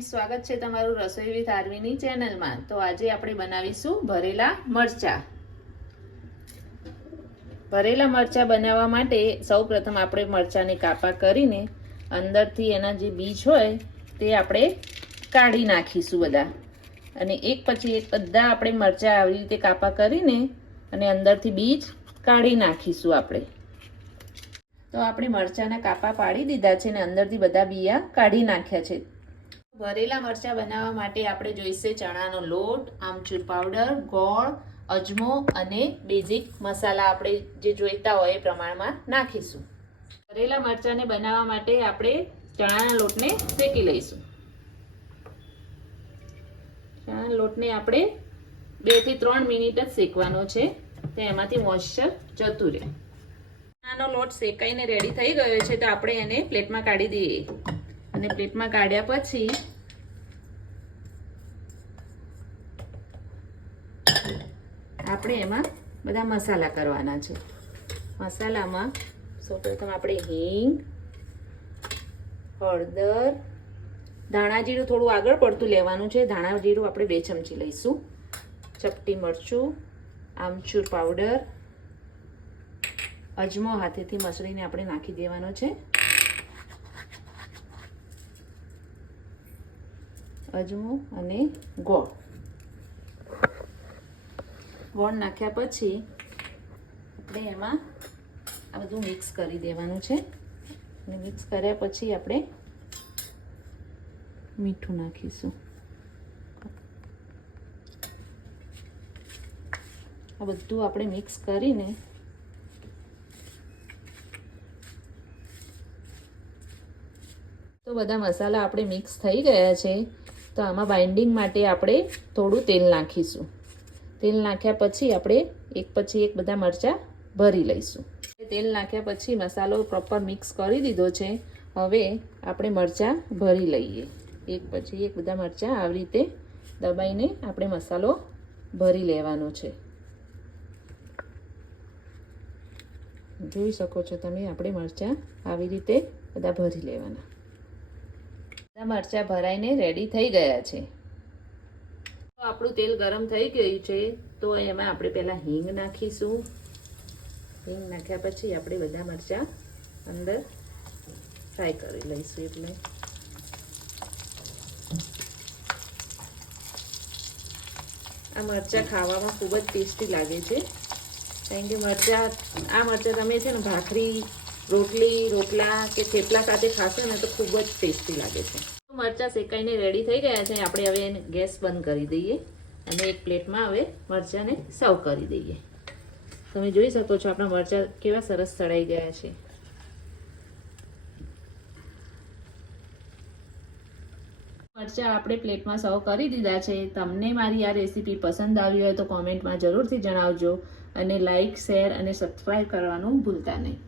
સ્વાગત છે તમારું રસોઈ વિથ આર્મીની ચેનલમાં. તો આજે આપણે બનાવીશું ભરેલા મરચા. ભરેલા મરચા બનાવવા માટે સૌ પ્રથમ આપણે મરચાને કાપા કરીને અંદરથી એના જે બીજ હોય તે આપણે કાઢી નાખીશું બધા. અને એક પછી એક બધા આપણે મરચા આવી રીતે કાપા કરીને અને અંદરથી બીજ કાઢી નાખીશું આપણે. તો આપણે મરચાના કાપા પાડી દીધા છે અને અંદરથી બધા બિયા કાઢી નાખ્યા છે. ભરેલા મરચાં બનાવવા માટે આપણે જોઈશે ચણાનો લોટ, આમચૂર પાવડર, ગોળ, અજમો અને બેઝિક મસાલા આપણે જે જોઈતા હોય એ પ્રમાણમાં નાખીશું. ભરેલા મરચાંને બનાવવા માટે આપણે ચણાના લોટને શેકી લઈશું. ચણાના લોટને આપણે બેથી ત્રણ મિનિટ જ શેકવાનો છે, તો એમાંથી મોઇશ્ચર જતું રહે. ચણાનો લોટ શેકાઈને રેડી થઈ ગયો છે, તો આપણે એને પ્લેટમાં કાઢી દઈએ. અને પ્લેટમાં કાઢ્યા પછી આપણે એમાં બધા મસાલા કરવાના છે. મસાલામાં સૌપ્રથમ આપણે હિંગ, હળદર, ધાણા જીરું થોડું આગળ પડતું લેવાનું છે. ધાણા જીરું આપણે બે ચમચી લઈશું. ચપટી મરચું, આમચૂર પાવડર, અજમો હાથેથી મસળીને આપણે નાખી દેવાનો છે. અજમો અને ગોળ. ગોળ નાખ્યા પછી આપણે એમાં આ બધું મિક્સ કરી દેવાનું છે. અને મિક્સ કર્યા પછી આપણે મીઠું નાખીશું. આ બધું આપણે મિક્સ કરીને તો બધા મસાલા આપણે મિક્સ થઈ ગયા છે. તો આમાં બાઇન્ડિંગ માટે આપણે થોડું તેલ નાખીશું. તેલ નાખ્યા પછી આપણે એક પછી એક બધા મરચાં ભરી લઈશું. તેલ નાખ્યા પછી મસાલો પ્રોપર મિક્સ કરી દીધો છે. હવે આપણે મરચાં ભરી લઈએ. એક પછી એક બધા મરચાં આવી રીતે દબાઈને આપણે મસાલો ભરી લેવાનો છે. જોઈ શકો છો તમે, આપણે મરચાં આવી રીતે બધા ભરી લેવાના. બધા મરચાં ભરાઈને રેડી થઈ ગયા છે. આપણું તેલ ગરમ થઈ ગયું છે, તો એમાં આપણે પહેલાં હિંગ નાખીશું. હિંગ નાખ્યા પછી આપણે બધા મરચાં અંદર ફ્રાય કરી લઈશું એટલે. આ મરચાં ખાવામાં ખૂબ જ ટેસ્ટી લાગે છે. કારણ કે મરચાં, આ મરચાં તમે છે ને ભાખરી, રોટલી, રોટલા કે થેપલા સાથે ખાશો ને તો ખૂબ જ ટેસ્ટી લાગે છે. મરચાં શેકાઈને રેડી થઈ ગયા છે. આપણે હવે એને ગેસ બંધ કરી દઈએ અને એક પ્લેટમાં હવે મરચાંને સર્વ કરી દઈએ. તમે જોઈ શકો છો આપણા મરચાં કેવા સરસ સળાઈ ગયા છે. મરચાં આપણે પ્લેટમાં સર્વ કરી દીધા છે. તમને મારી આ રેસીપી પસંદ આવી હોય તો કોમેન્ટમાં જરૂરથી જણાવજો અને લાઇક શેર અને સબસ્ક્રાઈબ કરવાનું ભૂલતા નહીં.